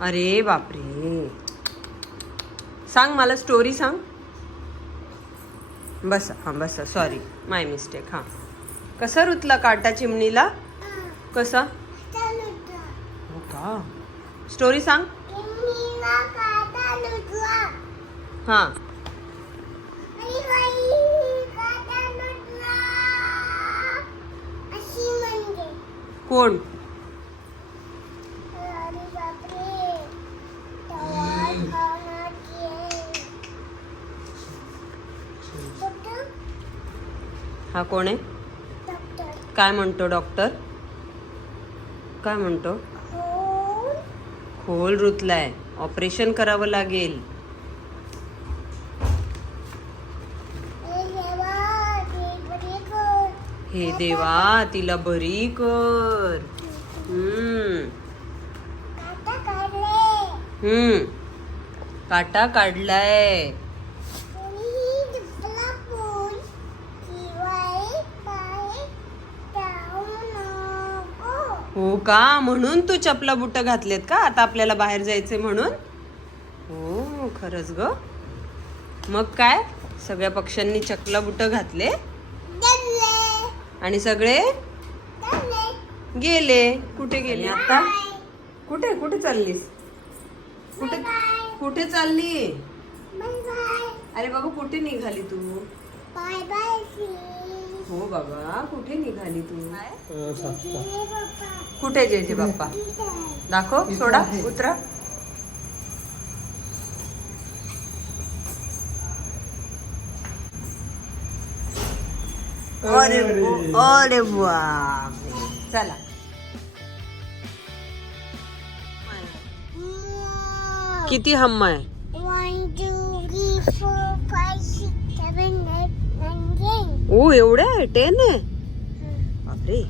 अरे बापरे. सांग मला स्टोरी सांग. बस हां बस सॉरी माय मिस्टेक हां. कसा रुतला काटा चिमणीला? कसा? हो का? स्टोरी सांग. हां. कोण? हा कोण आहे? काय म्हणतो डॉक्टर? काय म्हणतो? खोल रुतलाय. ऑपरेशन करावं लागेल. हे देवा तिला बरी कर. हम्म. हम्म. काटा काढलाय. हो का? म्हणून तू चपला बुट घातलेत का? आता आपल्याला बाहेर जायचंय म्हणून? हो खरंच ग. मग काय? सगळ्या पक्ष्यांनी चपला बुट घातले? आणि सगळे? गेले. कुठे गेले? आता? कुठे कुठे चाललीस? कुठे कुठे चालली? अरे बाबा कुठे निघाली तू? बाय बाय हो बाबा कुठे निघाली तू? कुठे जेजे बाप्पा? दाखव सोडा उतरा. अरे अरे. चला. किती हम्म आहे? ओ एवढे आहे टेन आहे बापरे.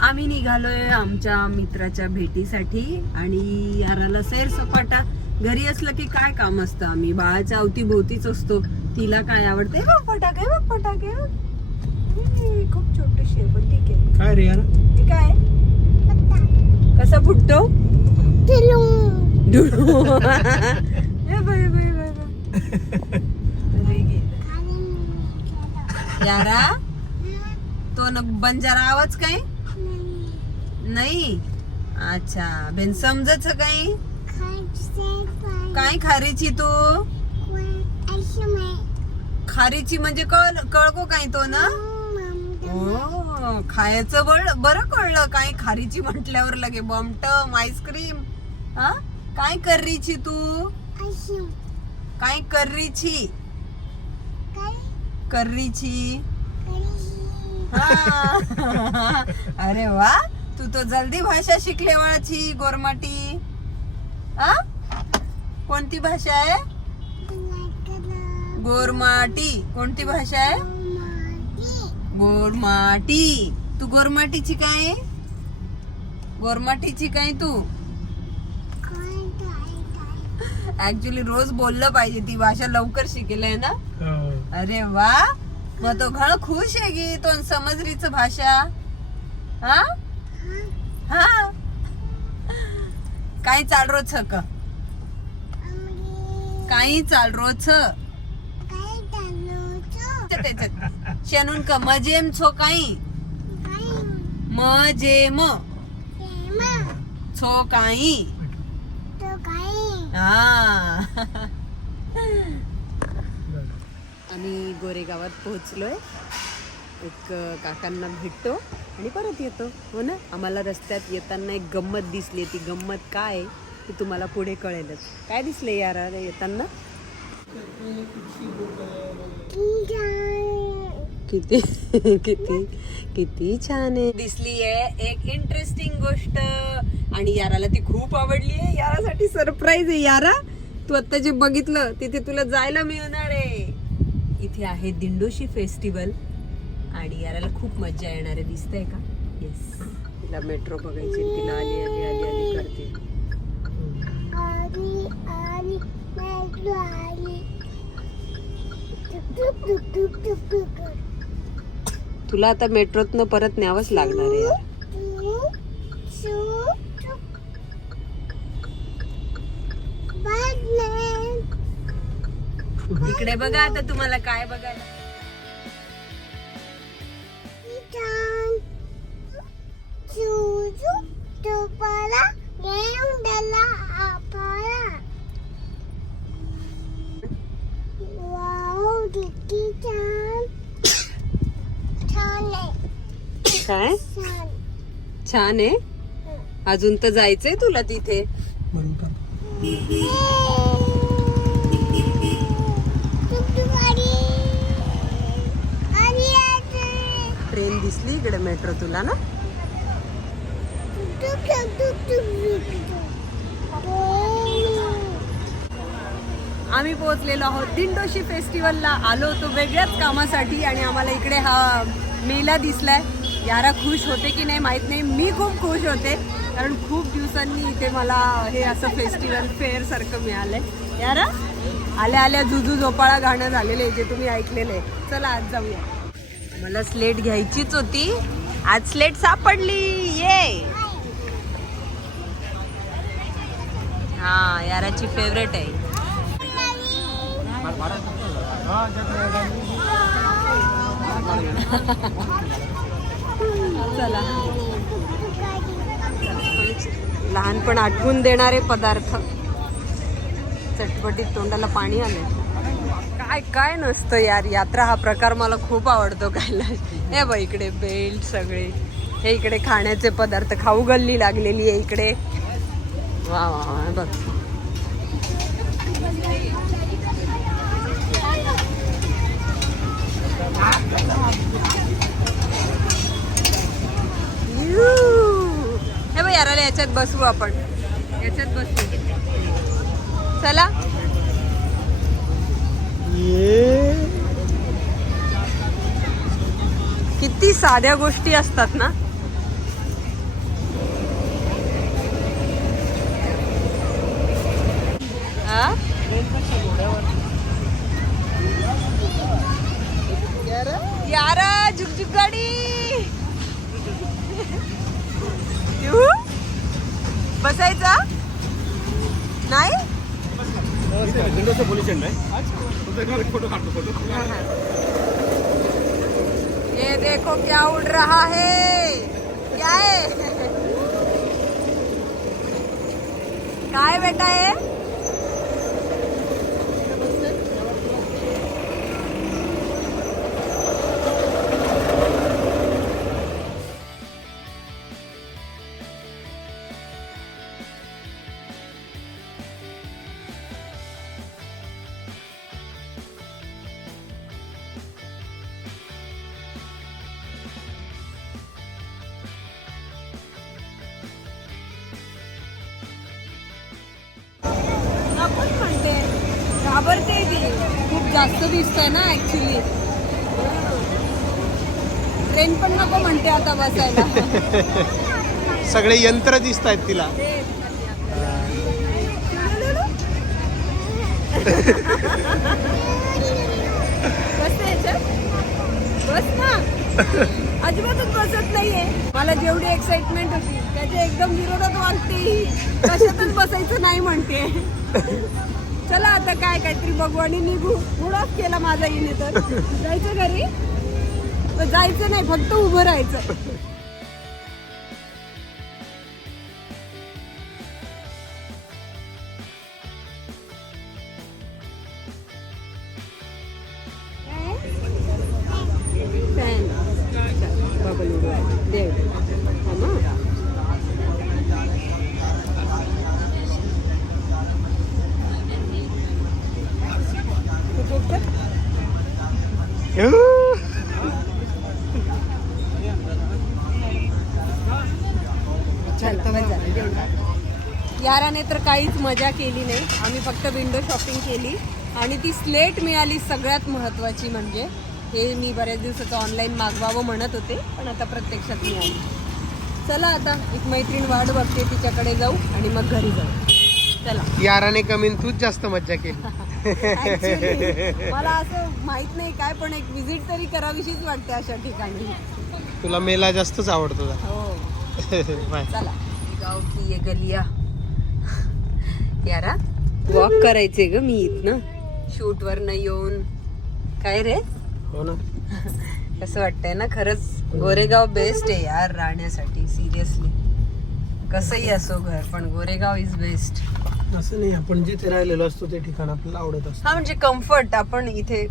आम्ही निघालोय आमच्या मित्राच्या भेटीसाठी आणि याराला सैर सपाटा घरी असलं की काय काम असतं आम्ही? बाळाच्या अवतीभोवतीच असतो. तिला काय आवडते? "हे बघ फटाके बघ फटाके बघ." हे, खूप छोटीशी आहे पण ठीक आहे. काय रे यार? ते काय? कसा फुटतो Tulung. डुडू ए बाय, बाय, बाय, बाय. अरे गेलं. यारा? तो न बंजारा आवाज काय नाही. अच्छा बेन समजच काही? काय खारीची तू? खारीची म्हणजे कळ कळको काय तो ना? खायचं बळ बरं कळलं. काय खारीची म्हटल्यावर लगे बॉम्बटम आईस्क्रीम. हा? काय करीची तू? काय कर्रीची? कर्रीची. हा. अरे वा तू तो जल्दी भाषा शिकले वाळची गोरमाटी. हा कोणती भाषा आहे? गोरमाटी. कोणती भाषा आहे? गोरमाटी. तू गोरमाटीची काय? गोरमाटीची काय तू? ऍक्च्युली रोज बोललं पाहिजे. ती भाषा लवकर शिकेल आहे ना? अरे वा. मग तो घण खुश आहे की तो समजरीच भाषा? हा? हा? काय चाल रो छ क? काही चाल रो छ त्याच्यात. शेणून क मजेम छो काही? मजेम. छो काही? हा. आम्ही गोरेगावात पोहोचलोय. एक काकांना भेटतो आणि परत येतो. हो ना? आम्हाला रस्त्यात येताना एक गंमत दिसली. ती गंमत काय ती तुम्हाला पुढे कळेलच. काय दिसले यार येताना? किती किती किती छान आहे. दिसली आहे एक इंटरेस्टिंग गोष्ट. आणि याराला ती खूप आवडली आहे. यारासाठी सरप्राईज आहे. यारा तू आता जे बघितलं तिथे तुला जायला मिळणार आहे. इथे आहे दिंडोशी फेस्टिवल आणि याराला खूप मजा येणार आहे. दिसतंय का? येस तिला मेट्रो बघायची तिला आली आली आली आली करते. आली आली मेट्रो आली. टुक टुक तुला आता मेट्रोतनं परत न्यावंच लागणार आहे यार. इकडे बघा आता तुम्हाला काय बघायला छान घेऊन दिला आहे? काय छान छान आहे? अजून तर जायचंय तुला तिथे. ट्रेन दिसली इकडे मेट्रो तुला ना? आम्ही पोहोचलेलो आहोत दिंडोशी फेस्टिवलला. आलो होतो वेगळ्याच कामासाठी आणि आम्हाला इकडे हा मेला दिसलाय. यारा खुश होते की नाही माहीत नाही. मी खूप खुश होते. कारण खूप दिवसांनी इथे मला हे असं फेस्टिवल फेअर सारखं मिळालंय. यारा आल्या आल्या जुजू झोपाळा गाणं झालेलं आहे जे तुम्ही ऐकलेलं आहे. चला आज जाऊया. मला स्लेट घ्यायचीच होती. आज स्लेट सापडली. ये हा याराची फेवरेट आहे. चला. लहानपण आठवून देणारे पदार्थ. चटपटीत तोंडाला पाणी आले काय काय नसतं यार. यात्रा हा प्रकार मला खूप आवडतो खायला. हे बघ इकडे बेल्ट सगळे. हे इकडे खाण्याचे पदार्थ. खाऊ गल्ली लागलेली आहे इकडे. वा वा वा Thank बघ यू. हे बघ याराला याच्यात बसू आपण. याच्यात बसू. चला. किती साध्या गोष्टी असतात ना. हा? यारा झुकझुक गाडी. बसायचा? नाही? ये देखो क्या उड़ रहा है. क्या है? काय बेटा है? घाबरते ती. खूप जास्त दिसतंय ना ऍक्च्युली ट्रेन पण नको म्हणते आता बसायला. सगळे यंत्र दिसत आहेत तिला बस ना. अजिबातच बसत नाहीये. मला जेवढी एक्साइटमेंट होती त्याच्या एकदम विरोधात वागते ही. कशातच बसायचं नाही म्हणते. चला आता काय काहीतरी बघू आणि निघू. मूड केलं केला माझा येणे तर. जायचं घरी? तर जायचं नाही फक्त उभं राहायचं. याराने तर काहीच मजा केली नाही. आम्ही फक्त विंडो शॉपिंग केली. आणि ती स्लेट मिळाली सगळ्यात महत्त्वाची म्हणजे. हे मी बऱ्याच दिवसाचं ऑनलाईन मागवावं म्हणत होते पण आता प्रत्यक्षात मिळाली. चला आता एक मैत्रीण वाढ बघते तिच्याकडे जाऊ आणि मग घरी जाऊ. चला. याराने कमी तूच जास्त मज्जा केली. Actually, मला असं माहीत नाही काय पण एक विजिट तरी करावीशीच वाटते अशा ठिकाणी. तुला मेला जास्तच आवडतो. हो. बाय. चला गाव की ये गलिया. यारा वॉक करायचे ग मी इथनं. शूट वर न येऊन. काय रे? हो ना. कसं वाटतंय ना खरंच गोरेगाव बेस्ट आहे यार राहण्यासाठी सिरियसली कसंही असो घर पण गोरेगाव इज बेस्ट असं नाही आपण जिथे राहिलेलो असतो ते ठिकाण आपल्याला आवडत हा म्हणजे कम्फर्ट आपण इथे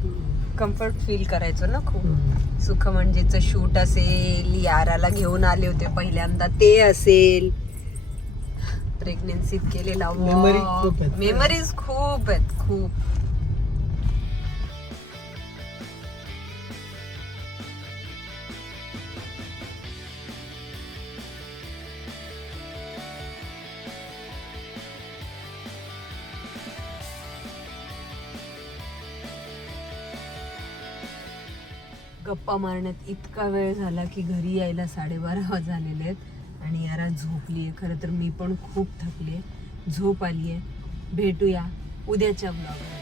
कम्फर्ट फील करायचो ना खूप. असतं सुख म्हणजेच शूट असेल याराला घेऊन आले होते पहिल्यांदा ते असेल. प्रेग्नेन्सीत केलेला. मेमरीज खूप आहेत खूप. गप्पा मारण्यात इतका वेळ झाला की घरी यायला साडेबारा झालेले आहेत. आणि यारा झोपली आहे खरं तर मी पण खूप थकली आहे झोप आली आहे भेटूया उद्याच्या ब्लॉगमध्ये